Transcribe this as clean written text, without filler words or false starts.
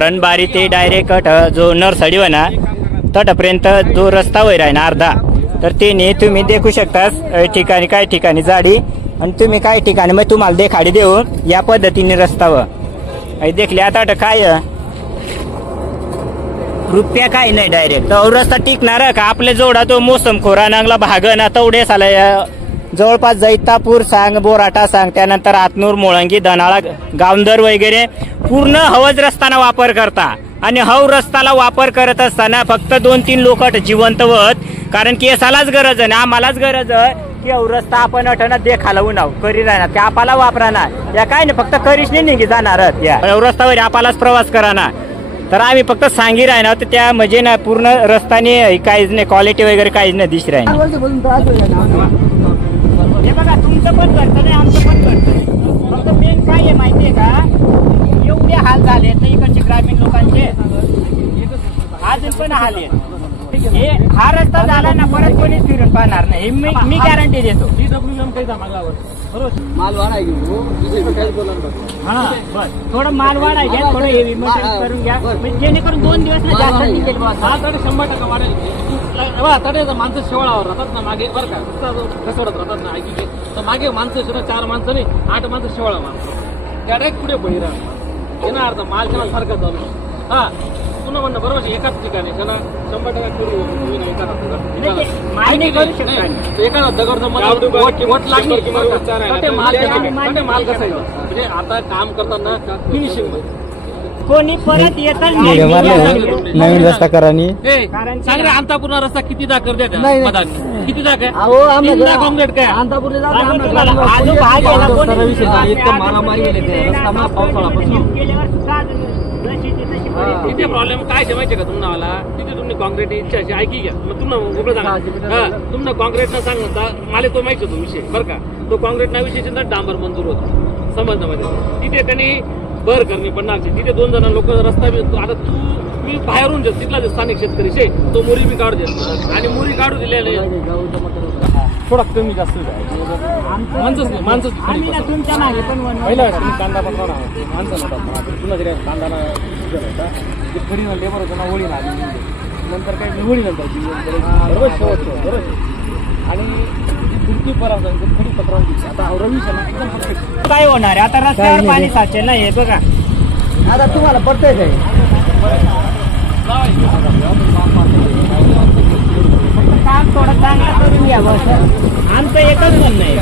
रणबारी ते डायरेक्ट जो नरसडी ना तटपर्यंत जो रस्ता वैर आहे ना अर्धा, तर ते तुम्ही देखू शकता ठिकाणी काही ठिकाणी जाडी आणि तुम्ही काही ठिकाणी मग तुम्हाला देखाडी देऊन या पद्धतीने रस्तावर देखले. आता काय रुपया काही नाही डायरेक्ट तो रस्ता टिकणार का आपल्या जोडा तो मोसम खोरा नांगला भाग ना तेवढे साला जवळपास जैतापूर सांग, बोराटा सांग, त्यानंतर आतनूर, मोळंगी, धनाळा, गावंदर वगैरे पूर्ण हवज रस्ताना वापर करता. आणि हव रस्ताला वापर करत असताना फक्त 2-3 लोक जिवंत होत, कारण की यालाच गरज आहे आम्हालाच गरज आहे की रस्ता आपण अठना देखाला उन्हाव करी राहणार की आपल्याला वापराना या काय नाही फक्त करीच नाही निघी जाणार या रस्त्यावर आपल्यालाच प्रवास कराना. तर आम्ही फक्त सांगी राहणार तर त्या म्हणजे ना पूर्ण रस्त्याने काहीच नाही क्वालिटी वगैरे काहीच नाही दिसत राहील. हे बघा तुमचं पण घरचं नाही आमचं पण घरचं, फक्त मेन काय आहे माहितीये का एवढे हाल झाले तर इकडचे ग्रामीण लोकांचे अजून पण हाल आहेत. हे हा रस्ता झाला ना परत कोणीच फिरून पाहणार नाही, मी गॅरंटी देतो. माल वाढा हा बस थोडं माल वाढा घ्या, थोडं हेवी मटेरियल करून घ्या जेणेकरून 2 दिवस ना जास्त निघेल. 100% वाढेल. तडे माणसं शेवाळावर राहतात ना मागे बरं का कसोडत राहतात ना ऐकी तर मागे माणसं 4 माणसं नाही 8 माणसं शेवाळा माणसं डायरेक्ट पुढे बळी राहणार येणार अर्धा माल केला सारखा चालू. हा पुन्हा म्हणणं बरोबर एकाच ठिकाणी त्यांना 100% करू एका दगडचा माल कसा म्हणजे आता काम करताना फिनिशिंग कोणी परत येतच नवीन रस्ता करानी सांग अंतापूर्ण रस्ता किती दाखल द्या किती दाखल काँक्रीट काय तिथे प्रॉब्लेम काय माहितीये का तुम्हाला तिथे तुम्ही कॉन्क्रीट इच्छा अशी ऐकी घ्या मग तुम्हाला उभं सांगा तुम्हाला कॉन्क्रीट न सांगता मला तो माहिती होतो विषय बरं का तो कॉन्क्रीट ना विषय डांबर मंजूर होतो समजण्यामध्ये तिथे त्यांनी भर करणी पडणार तिथे 2 जण लोक रस्ता आता मी बाहेरून तिथला स्थानिक शेतकरी शे तो मुरी बी काढू देत आणि मुरी काढू दिलेले थोडा कमी जास्त माणसं पहिला कांदा पण माणसं नव्हतात पुन्हा तरी कांदा खरी ना लेबर होतं ना ओळी ना नंतर काही निवडी नंतर बरोबर आणि खडी पत्रांची आता रवी काय होणार आहे आता रस्त्यावर पाणी साचेल ना हे बघा आता तुम्हाला पडतंय काय काम थोडं चांगलं करून घ्यावं आमचं एकच म्हणणं आहे.